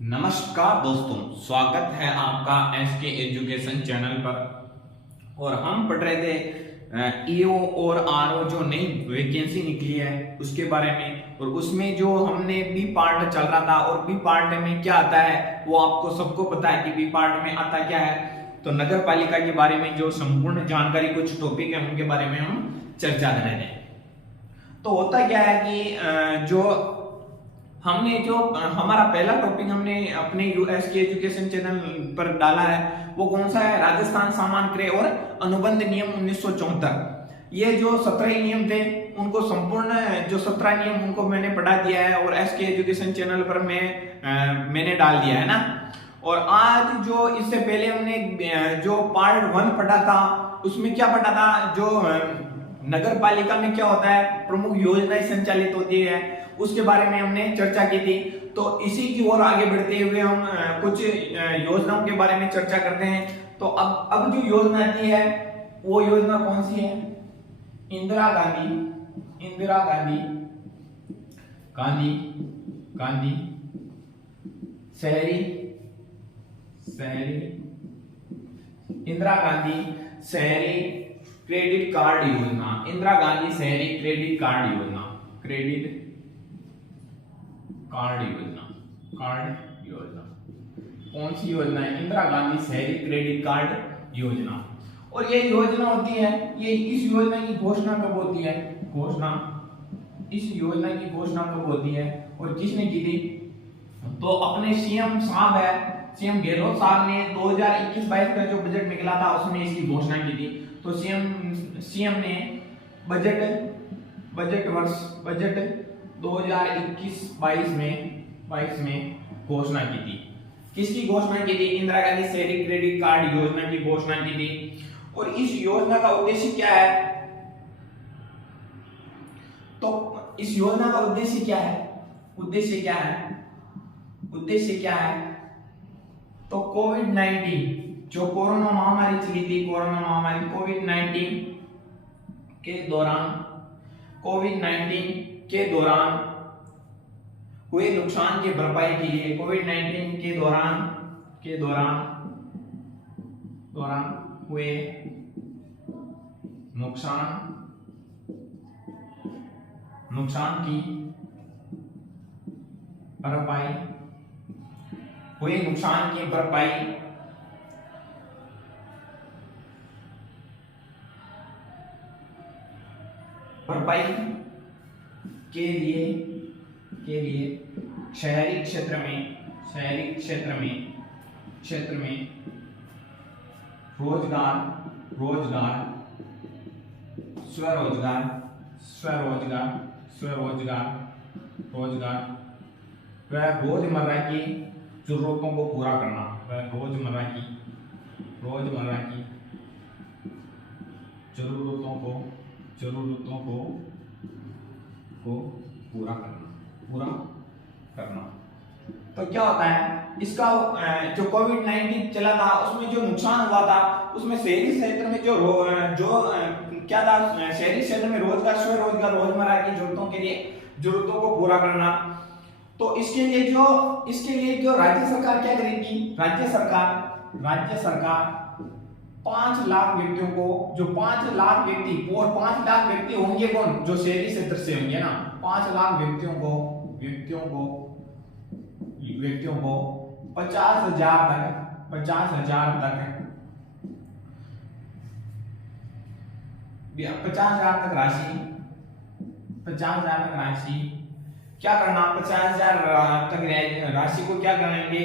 नमस्कार दोस्तों, स्वागत है आपका एसके एजुकेशन चैनल पर। और हम पढ़ रहे थे ईओ और आरओ जो नई वैकेंसी निकली है उसके बारे में। और उसमें जो हमने बी पार्ट चल रहा था और बी पार्ट में क्या आता है वो आपको सबको पता है कि बी पार्ट में आता क्या है। तो नगर पालिका के बारे में जो संपूर्ण जानकारी कुछ टॉपिक है उनके बारे में हम चर्चा कर रहे हैं। तो होता क्या है कि जो हमने जो हमारा पहला टॉपिक हमने अपने यूएस के एजुकेशन चैनल पर डाला है वो कौन सा है, राजस्थान सामान क्रय और अनुबंध नियम 1974। ये जो 17 नियम थे उनको संपूर्ण जो 17 नियम उनको मैंने पढ़ा दिया है और एसके एजुकेशन चैनल पर मैंने डाल दिया है ना। और आज जो इससे पहले हमने जो पार्ट 1 पढ़ा था उसमें क्या पढ़ा था, जो नगर पालिका में क्या होता है, प्रमुख योजनाएं संचालित होती है, उसके बारे में हमने चर्चा की थी। तो इसी की ओर आगे बढ़ते हुए हम कुछ योजनाओं के बारे में चर्चा करते हैं। तो अब जो योजना आती है वो योजना कौन सी है, इंदिरा गांधी शहरी इंदिरा गांधी शहरी क्रेडिट कार्ड योजना। इंदिरा गांधी शहरी क्रेडिट कार्ड योजना कौन सी योजना है, इंदिरा गांधी शहरी क्रेडिट कार्ड योजना। और ये योजना होती है, ये इस योजना की घोषणा कब होती है, इस योजना की घोषणा कब होती है और किसने की थी, तो अपने सीएम साहब है, सीएम गहलोत साहब ने 2021-22 का जो बजट निकला था उसमें इसकी घोषणा की थी। तो सीएम ने बजट 2021-22 में घोषणा की थी। किसकी घोषणा की थी, इंदिरा गांधी शहरी क्रेडिट कार्ड योजना की घोषणा की थी। और इस योजना का उद्देश्य क्या है, तो इस योजना का उद्देश्य क्या है, तो कोविड-19 जो कोरोना महामारी चली थी, कोविड-19 के दौरान हुए नुकसान की भरपाई के लिए, कोविड-19 के दौरान हुए नुकसान की भरपाई के लिए शहरी क्षेत्र में रोजगार वह रोजमर्रा की जरूरतों को पूरा करना, रोजमर्रा की जरूरतों को पूरा करना। तो क्या होता है, इसका जो कोविड-19 चला था उसमें जो नुकसान हुआ था उसमें शहरी क्षेत्र में क्या था, शहरी क्षेत्र में स्वरोजगार रोजमर्रा की जरूरतों को पूरा करना। तो इसके लिए जो राज्य सरकार क्या करेगी, राज्य सरकार 5 लाख व्यक्तियों को, जो 5 लाख व्यक्ति और 5 लाख व्यक्ति होंगे कौन, जो शहरी क्षेत्र से होंगे ना, 5 लाख व्यक्तियों को 50,000 तक राशि क्या करना, 50,000 तक राशि को क्या करेंगे,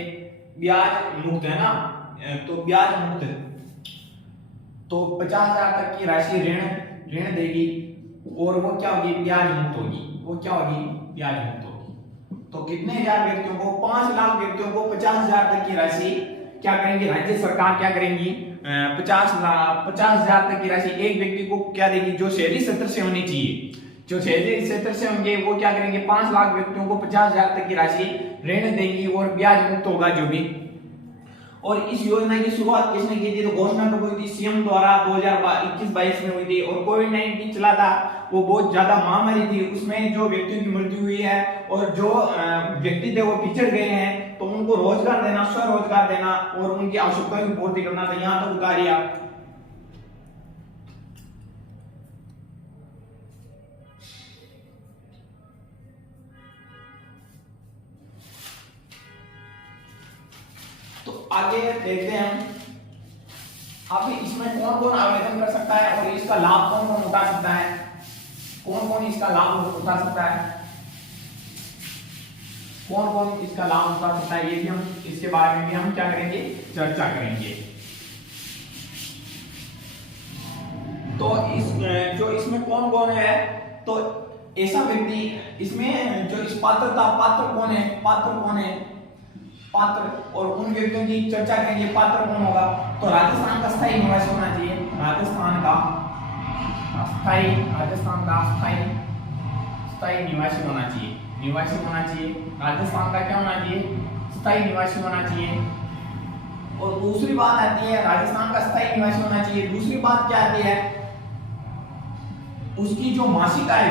ब्याज मुक्त है ना, तो ब्याज मुक्त, तो 50,000 तक की राशि ऋण देगी और वो क्या होगी, ब्याज मुक्त होगी। तो कितने हजार व्यक्तियों को, 5 लाख व्यक्तियों को 50,000 तक की राशि क्या करेंगे, राज्य सरकार क्या करेंगी, 50,000 तक की राशि एक व्यक्ति को क्या देगी, जो शहरी क्षेत्र से होनी चाहिए, जो शहरी क्षेत्र से होंगे वो क्या करेंगे, 5 लाख व्यक्तियों को 50,000 तक की राशि ऋण देगी और ब्याज मुक्त होगा जो भी। और इस योजना की शुरुआत किसने की थी, तो घोषणा कब हुई थी, सीएम द्वारा 2021-22 में हुई थी। और कोविड-19 चला था, वो बहुत ज्यादा महामारी थी, उसमें जो व्यक्तियों की मृत्यु हुई है और जो व्यक्ति थे वो पिछड़ गए हैं, तो उनको रोजगार देना, स्वरोजगार देना और उनकी आवश्यकताओं की पूर्ति करना। तो यहाँ तक उतारिए आप। तो आगे देखते हैं हम, अब इसमें कौन कौन आवेदन कर सकता है और इसका लाभ कौन कौन उठा सकता है, कौन कौन इसका लाभ उठा सकता है, कौन कौन इसका लाभ उठा सकता है, ये भी हम इसके बारे में भी हम क्या करेंगे, चर्चा करेंगे। तो जो इसमें कौन कौन है, तो ऐसा व्यक्ति इसमें जो इस पात्र कौन है, पात्र और उन व्यक्तियों की चर्चा करेंगे। पात्र कौन होगा, तो राजस्थान का स्थायी निवासी होना चाहिए, राजस्थान का स्थायी निवासी होना चाहिए, राजस्थान का क्या होना चाहिए, स्थायी निवासी होना चाहिए। और दूसरी बात आती है, राजस्थान का स्थायी निवासी होना चाहिए, दूसरी बात क्या आती है, उसकी जो मासिक आय,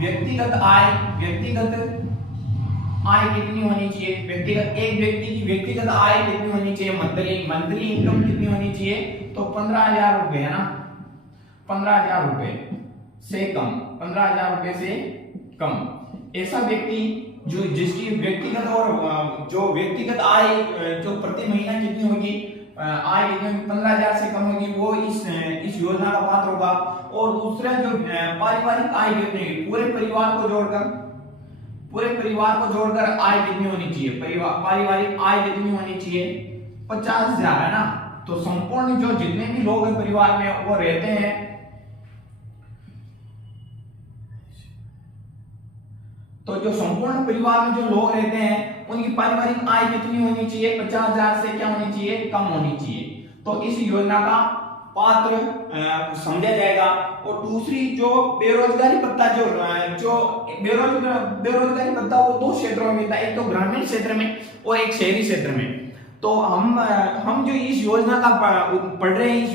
व्यक्तिगत आय कितनी होनी चाहिए, एक व्यक्ति की व्यक्तिगत आय कितनी होनी चाहिए, मंथली इनकम कितनी होनी चाहिए, तो 15,000 रुपए है ना, 15,000 रुपए से कम, 15,000 रुपए से कम। ऐसा व्यक्ति जो जिसकी व्यक्तिगत और जो व्यक्तिगत आय जो प्रति महीना कितनी होगी, आय कितनी 15,000 से कम होगी, वो इस योजना का पात्र होगा। और दूसरा जो पारिवारिक आय कितनी, पूरे परिवार को जोड़कर आय कितनी होनी चाहिए, पारिवारिक आय कितनी होनी चाहिए, 50,000 है ना। तो संपूर्ण जो जितने भी लोग हैं परिवार में वो रहते हैं, तो जो संपूर्ण परिवार में जो लोग रहते हैं उनकी पारिवारिक आय कितनी होनी चाहिए, 50,000 से क्या होनी चाहिए, कम होनी चाहिए। तो इस योजना का पात्र समझा जाएगा। और दूसरी जो बेरोजगारी भत्ता, जो बेरोजगारी भत्ता वो दो क्षेत्रों में मिलता है, एक तो ग्रामीण क्षेत्र में और एक शहरी क्षेत्र में। तो हम जो इस योजना का पढ़ रहे हैं,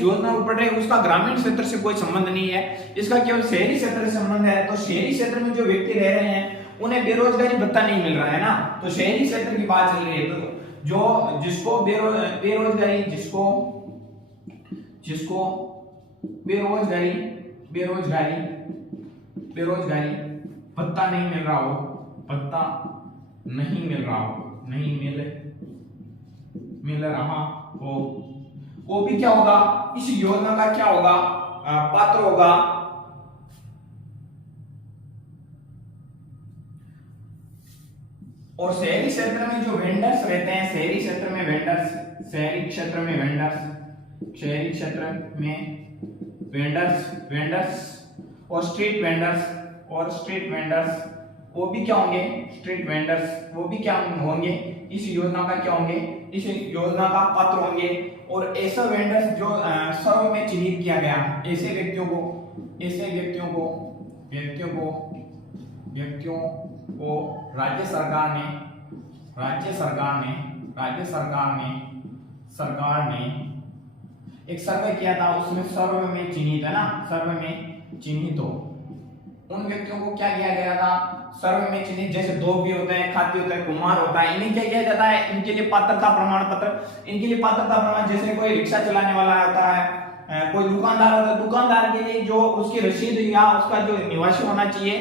उसका ग्रामीण क्षेत्र से कोई संबंध नहीं है, इसका केवल शहरी क्षेत्र से संबंध है। तो शहरी क्षेत्र में जो व्यक्ति रह रहे हैं उन्हें बेरोजगारी भत्ता नहीं मिल रहा है ना, तो शहरी क्षेत्र की बात चल रही है। तो जो जिसको बेरोजगारी भत्ता नहीं मिल रहा हो, वो भी क्या होगा, इस योजना का क्या होगा, पात्र होगा। और शहरी क्षेत्र में जो वेंडर्स रहते हैं, शहरी क्षेत्र में वेंडर्स और स्ट्रीट वेंडर्स वो भी क्या होंगे, स्ट्रीट वेंडर्स वो भी क्या होंगे, इस योजना का क्या होंगे, इस योजना का पात्र होंगे। और ऐसा वेंडर्स जो सर्व में चिन्हित किया गया, ऐसे व्यक्तियों को राज्य सरकार ने एक सर्वे किया था, उसमें सर्वे में चिन्हित है ना, सर्वे में चिन्हित हो उन व्यक्तियों को क्या किया गया था, सर्वे में चिन्हित, जैसे धोबी होते हैं, खाती होता है, कुम्हार होता है, इन्हें क्या किया जाता है, इनके लिए पात्रता प्रमाण पत्र, जैसे कोई रिक्शा चलाने वाला होता है, कोई दुकानदार होता है, दुकानदार के लिए जो उसकी रसीद या उसका जो निवासी होना चाहिए,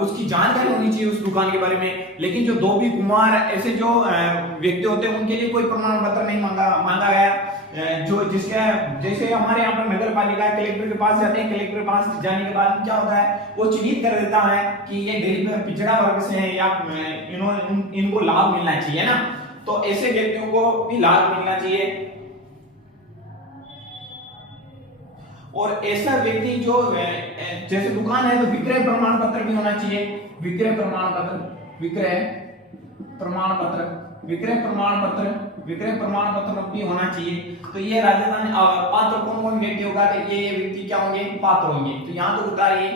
उसकी जानकारी होनी चाहिए उस दुकान के बारे में। लेकिन जो धोबी कुम्हार ऐसे जो व्यक्ति होते हैं उनके लिए कोई प्रमाण पत्र नहीं मांगा गया। जो जिसके जैसे हमारे यहाँ पर नगर पालिका कलेक्टर के पास जाते हैं, कलेक्टर के पास जाने के बाद क्या होता है, वो चिन्हित कर देता है कि ये गरीब पिछड़ा वर्ग से है या इनको लाभ मिलना चाहिए ना, तो ऐसे व्यक्तियों को भी लाभ मिलना चाहिए। और ऐसा व्यक्ति जो जैसे दुकान है तो विक्रय प्रमाण पत्र भी होना चाहिए, विक्रय प्रमाण पत्र भी होना चाहिए। तो ये राजस्थान पात्र कौन व्यक्ति होगा, तो ये व्यक्ति क्या होंगे, पात्र होंगे। तो यहां तो बताइए,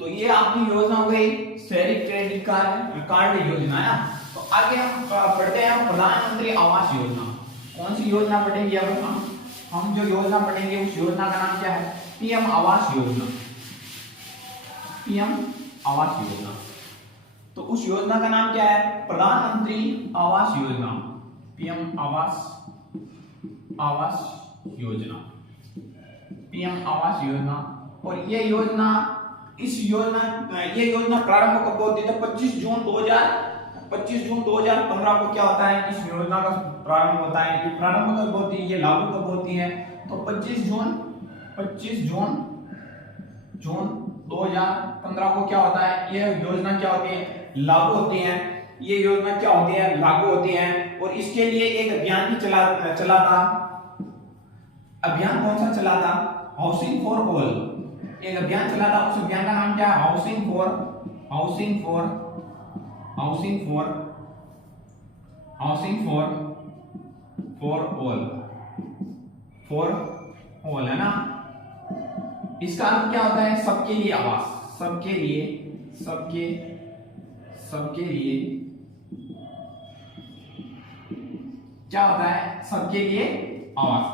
तो ये आपकी योजना हो गई शहरी क्रेडिट कार्ड योजना है। तो आगे हम पढ़ते हैं प्रधानमंत्री आवास योजना। कौन सी योजना पढ़ेंगे, अब हम जो योजना पढ़ेंगे उस योजना का नाम क्या है, पीएम आवास योजना। पीएम आवास योजना। तो उस योजना का नाम क्या है? प्रधानमंत्री आवास योजना, पीएम आवास योजना, पीएम आवास योजना। और ये योजना प्रारंभ कब होती है? 25 जून 2015 को क्या होता है? इस योजना का प्रारंभ होता है। ये प्रारंभ कब होती है, ये लागू कब होती है? तो 25 जून 2015 को क्या होता है? ये योजना क्या होती है? लागू होती है। ये योजना क्या होती है? लागू होती है। और इसके लिए एक अभियान भी चला था। अभियान कौन सा चला था? Housing for all. एक अभियान चला था, उस अभियान का नाम क्या है? हाउसिंग फॉर ऑल है ना। इसका अर्थ क्या होता है? सबके लिए आवास, सबके लिए क्या होता है? सबके लिए आवास।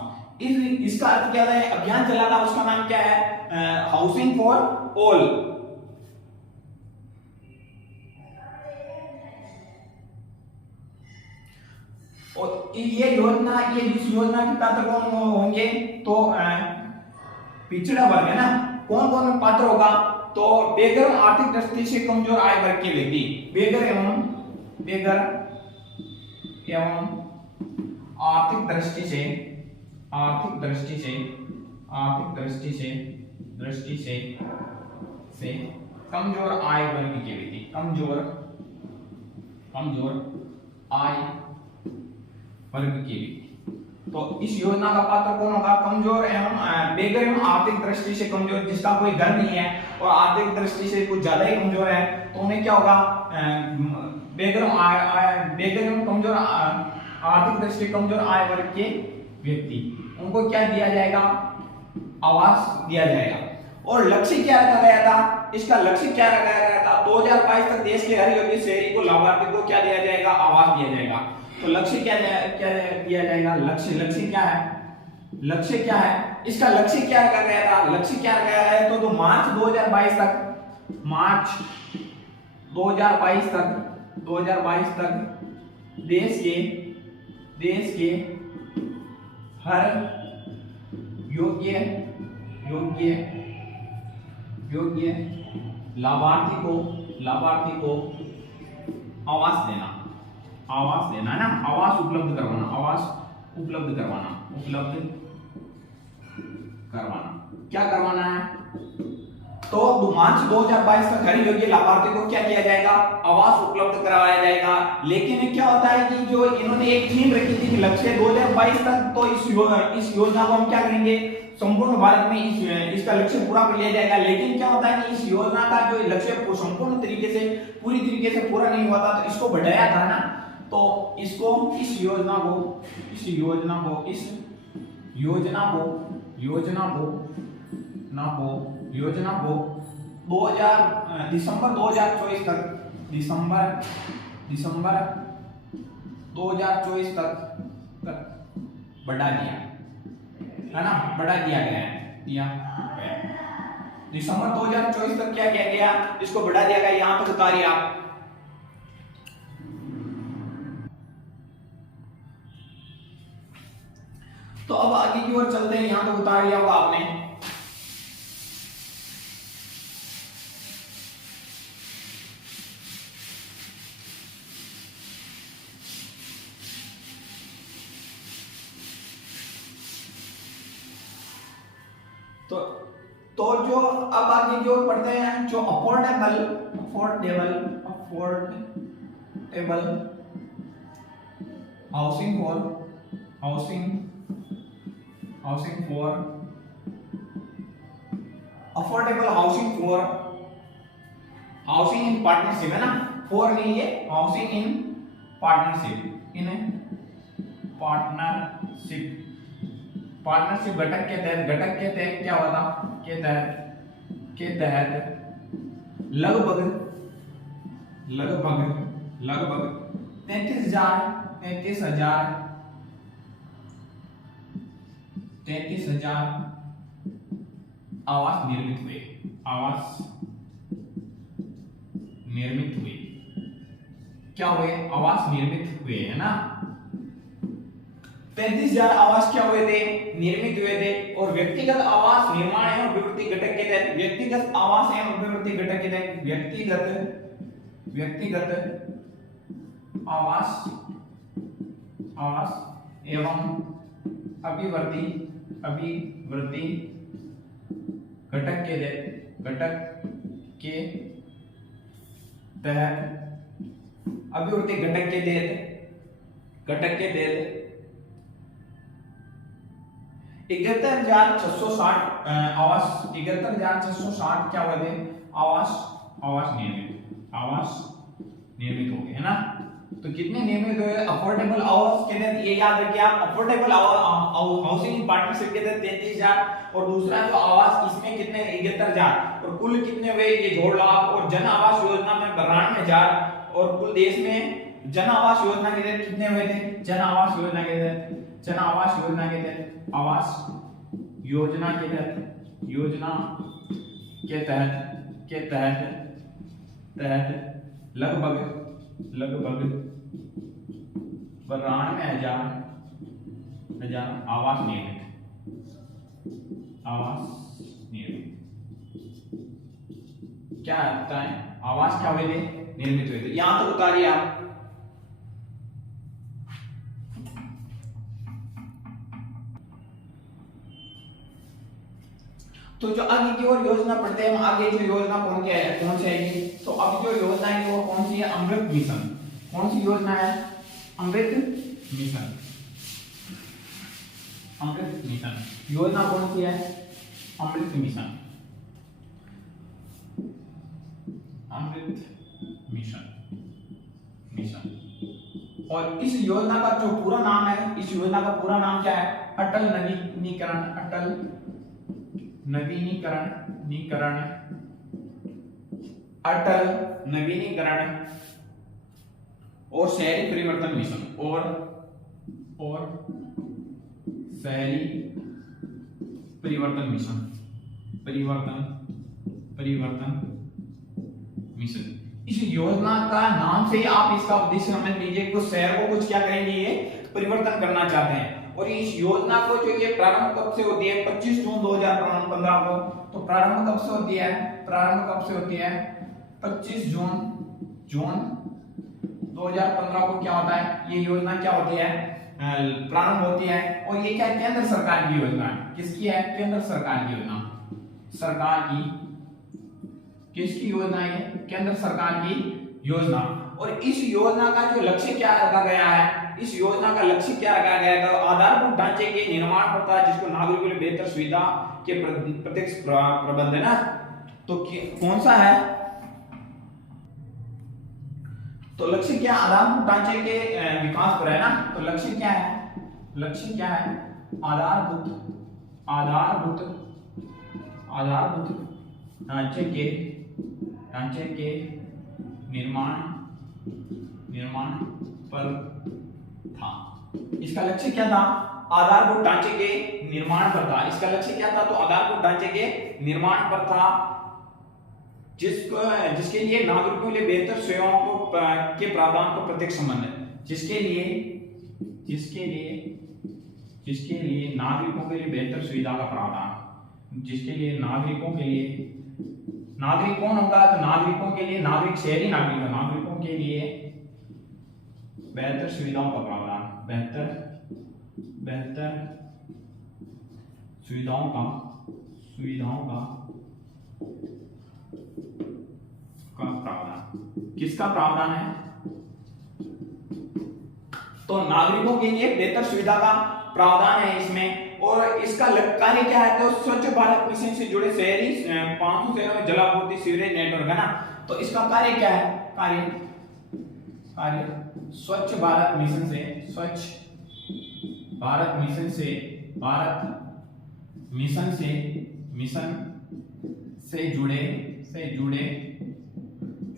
इसका अर्थ क्या होता है? अभियान चला था, उसका नाम क्या है? Housing for all. और ये इस योजना के पात्र कौन होंगे? तो पिछड़ा वर्ग है ना। कौन कौन पात्र होगा? तो बेघर, आर्थिक दृष्टि से कमजोर आय वर्ग के व्यक्ति, बेघर एवं आर्थिक दृष्टि से कमजोर आय वर्ग के व्यक्ति, कमजोर आय वर्ग के व्यक्ति। तो इस योजना का पात्र कौन होगा? कमजोर एवं बेघर एवं आर्थिक दृष्टि से कमजोर, जिसका कोई घर नहीं है और आर्थिक दृष्टि से कुछ ज्यादा ही कमजोर है, तो उन्हें क्या होगा? बेघर एवं कमजोर, आर्थिक दृष्टि से कमजोर आय वर्ग के व्यक्ति, उनको क्या दिया जाएगा? आवास दिया जाएगा। और लक्ष्य क्या रखा गया था? इसका लक्ष्य क्या रखा गया था? 2022 तक देश के हर योग्य शहरी को, लाभार्थी को क्या दिया जाएगा? आवास दिया जाएगा। तो लक्ष्य क्या दिया जाएगा? लक्ष्य क्या है? इसका लक्ष्य क्या रखा गया था? लक्ष्य क्या रखा गया है? तो मार्च 2022 तक देश के हर योग्य लाभार्थी को आवास देना है ना। आवास उपलब्ध करवाना। क्या करवाना है? तो मार्च 2022 तक हर योग्य लाभार्थी को क्या किया जाएगा? आवास उपलब्ध करवाया जाएगा। लेकिन क्या होता है कि जो इन्होंने एक थीम रखी थी, लक्ष्य 2022 तक, तो इस योजना को हम क्या करेंगे? संपूर्ण भारत में इसका लक्ष्य पूरा कर लिया जाएगा। लेकिन क्या होता है कि इस योजना का जो लक्ष्य संपूर्ण पूरी तरीके से पूरा नहीं हुआ था, तो इसको बढ़ाया था ना। तो इस योजना को दिसंबर 2024 तक बढ़ा दिया है ना, बढ़ा दिया गया है। दिसंबर 2024 तक क्या किया गया? इसको बढ़ा दिया गया। यहां तक उतारिए आप। तो अब आगे की ओर चलते हैं। यहां तक उतार लिया होगा आपने। तो जो अब आगे की ओर पढ़ते हैं, जो अफोर्डेबल हाउसिंग इन पार्टनरशिप है ना। फॉर नहीं, ये हाउसिंग इन पार्टनरशिप घटक के तहत क्या होता? के तहत लगभग 33,000 आवास निर्मित हुए। निर्मित हुए, क्या हुए, आवास निर्मित हुए, है ना। 33,000 आवास क्या हुए थे, निर्मित हुए थे। और व्यक्तिगत आवास निर्माण एवं अभिवृद्धि घटक के तहत, व्यक्तिगत आवास एवं अभिवृद्धि घटक के तहत व्यक्तिगत आवास एवं अभिवृद्धि घटक के तहत अभिवृद्धि घटक के तहत 71,660 आवास, 71,660 क्या हुए थे, आवास निर्मित हो गए, है ना। तो कितने निर्मित हुए, अफोर्डेबल आवास के तहत, ये याद रखिए आप, अफोर्डेबल हाउसिंग पार्टनरशिप के तहत 33,000, और दूसरा जो आवास इसमें कितने 71,000, और कुल कितने हुए ये जोड़ लो आप। और जन आवास योजना में 92,000, और कुल देश में जन आवास योजना के तहत कितने हुए थे, जन आवास योजना के तहत लगभग 92,000 आवास निर्मित। क्या होता है, आवास क्या हुए थे, निर्मित हुए थे। यहां तक उतारिए आप। तो जो आगे की ओर योजना पढ़ते हैं, आगे जो योजना कौन सी आएगी, तो अब जो योजना है वो कौन सी है, अमृत मिशन। कौन सी योजना है, अमृत मिशन। योजना कौन सी है, अमृत मिशन। और इस योजना का जो पूरा नाम है, इस योजना का पूरा नाम क्या है, अटल नवीनीकरण और शहरी परिवर्तन मिशन, और शहरी परिवर्तन मिशन। इस योजना का नाम से ही आप इसका उद्देश्य समझ लीजिए, कुछ शहर को कुछ क्या करेंगे, ये परिवर्तन करना चाहते हैं। और इस योजना को जो ये प्रारंभ कब से होती है, 25 जून 2015 को। तो प्रारंभ कब से होती है, 25 जून 2015 को क्या होता है, ये योजना क्या होती है, प्रारंभ होती है। और ये क्या है, केंद्र सरकार की योजना है। किसकी है, केंद्र सरकार की योजना, किसकी योजना है, केंद्र सरकार की योजना। और इस योजना का जो लक्ष्य क्या रखा गया है, इस योजना का लक्ष्य क्या रखा गया है, तो आधारभूत ढांचे के निर्माण होता है, जिसको नागरिकों के लिए बेहतर सुविधा के प्रत्यक्ष प्रबंध, है ना। तो कौन सा है, तो लक्ष्य क्या, आधारभूत ढांचे के विकास पर है ना। तो लक्ष्य क्या है, आधारभूत ढांचे के निर्माण पर था। इसका लक्ष्य क्या था, आधारभूत ढांचे के निर्माण पर था। इसका लक्ष्य क्या था, तो आधारभूत ढांचे के निर्माण पर था, जिसके लिए नागरिकों के लिए बेहतर सेवाओं को के प्रावधान को प्रत्यक्ष संबंध है। जिसके लिए नागरिकों के लिए बेहतर सुविधा का प्रावधान, नागरिक कौन होगा, तो नागरिकों के लिए, नागरिक शहरी नागरिकों के लिए बेहतर सुविधाओं का प्रावधान, बेहतर सुविधाओं का प्रावधान। किसका प्रावधान है, तो नागरिकों के लिए बेहतर सुविधा का प्रावधान है इसमें। और इसका कार्य क्या है, तो स्वच्छ भारत मिशन से जुड़े शहरी 500 शहरों में जलापूर्ति सीवरेज नेटवर्क, है ना। तो इसका कार्य क्या है, कार्य स्वच्छ भारत मिशन से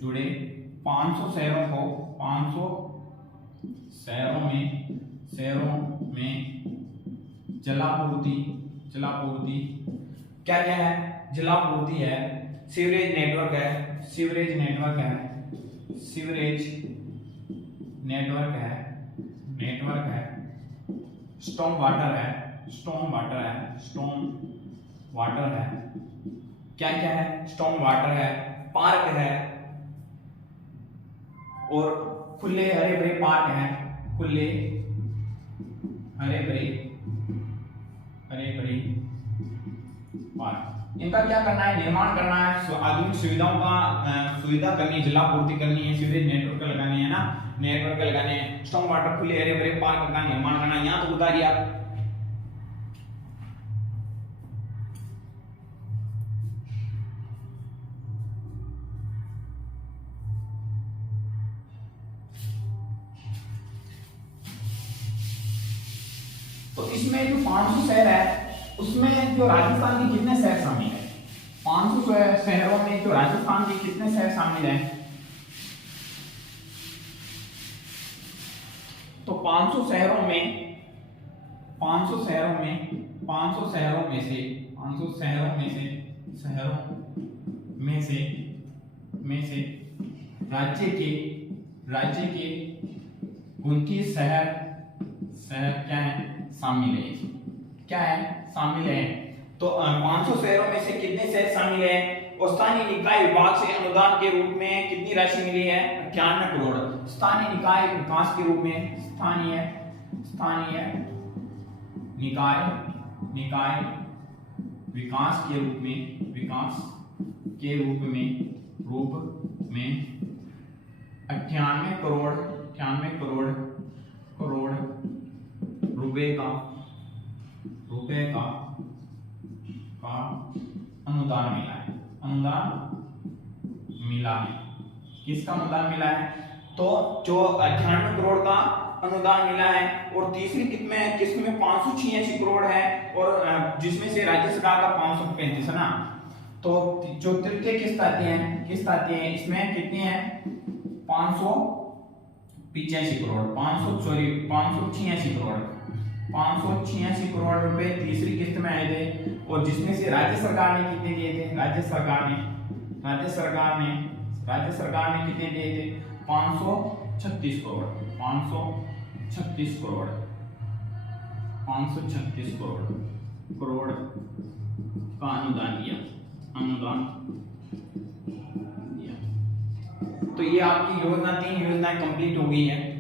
जुड़े 500 शहरों में जलापूर्ति क्या क्या है, जलापूर्ति है, सीवरेज नेटवर्क है, सीवरेज नेटवर्क है, स्टॉर्म वाटर है, स्टॉर्म वाटर है, क्या क्या है, स्टॉर्म वाटर है, पार्क है, और खुले हरे भरे पार्क हैं, खुले हरे भरे पार्क। इनका क्या करना है, निर्माण करना है, आधुनिक सुविधाओं का सुविधा करनी है, जलापूर्ति करनी है, सीवरेज नेटवर्क लगाने हैं ना, नेटवर्क लगाने हैं, स्टॉर्म वाटर खुले हरे भरे पार्क का निर्माण करना है। यहाँ तो बता दिया। तो इसमें जो 500 शहर है उसमें जो राजस्थान के कितने शहर शामिल है, 500 शहरों में जो राजस्थान के कितने शहर शामिल हैं, तो 500 शहरों में से राज्य के 29 शहर क्या है शामिल है। तो 500 शहरों में से कितने शहर शामिल हैं, और स्थानीय निकाय विभाग से अनुदान के रूप में कितनी राशि मिली है, 91 करोड़। स्थानीय निकाय विकास के रूप में, स्थानीय निकाय विकास के रूप में 98 करोड़ रुपए का अनुदान मिला है। किसका अनुदान मिला है, तो जो 98 करोड़ का अनुदान मिला है, और तीसरी किसमें 586 करोड़ है, और जिसमें से राज्य सरकार का 535 है ना। तो जो तृतीय किस्त आती है इसमें कितनी है, 585 करोड़, 586 करोड़ रुपए तीसरी किस्त में आए थे, और जिसमें से राज्य सरकार ने कितने दिए थे, राज्य सरकार ने कितने दिए थे, 536 करोड़ का अनुदान दिया। तो ये आपकी योजना 3 योजनाएं कंप्लीट हो गई है।